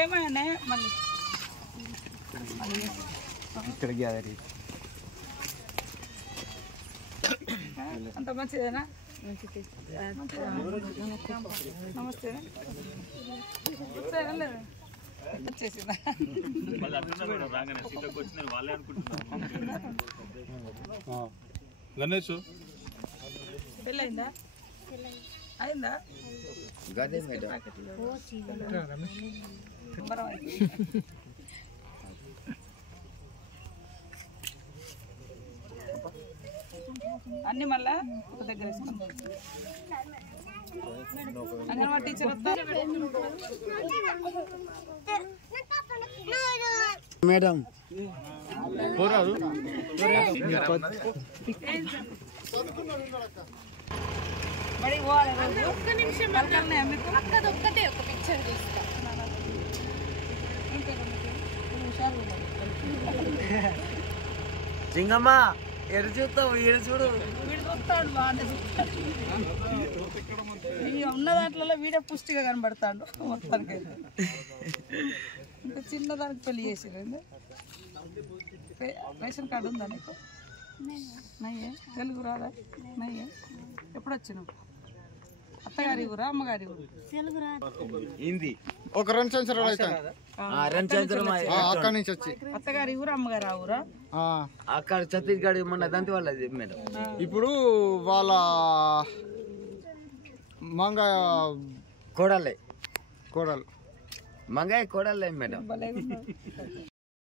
ఏమైనా మళ్ళీ ఇక్కడ గ్యాదరీ అంత మంచిదేనా? నమస్తే వచ్చేసిందా? గణేష్ పెళ్ళయిందా? అయిందా? అన్ని మళ్ళా ఒక దగ్గర వేసుకుంటాం. అంగన్వాడీ టీచర్ వస్తా మేడం పోరాదు బడి పోవాలి రోజు. ఒక్క నిమిషం ఒక్కటే ఒక పిక్చర్ తీస్తా. సింగమ్మ ఎడు చూస్తావు ఏడు చూడు వీడు చూస్తాడు బాగానే చూస్తాడు. ఉన్న దాంట్లో వీడే పుష్టిగా కనబడతాడు మొత్తానికి. ఇంకా చిన్నదానికి పెళ్లి చేసిరండి. రేషన్ కార్డు ఉందా నీకు? నయ్యే. తెలుగు రాదా? నయ్యే. ఎప్పుడు వచ్చినావు? అత్తగారి ఊరా అమ్మగారి ఊరు? హిందీ ఒక 2 సంవత్సరాలు అవుతాయి అక్కడి నుంచి వచ్చి. అత్తగారి ఊరు అమ్మగారు ఆ ఊరా? అక్కడ ఛత్తీస్గఢ్ మొన్న దంతి వాళ్ళది మేడం. ఇప్పుడు వాళ్ళ మంగ కోడలే కోడలు మంగాయ కోడలే మేడం.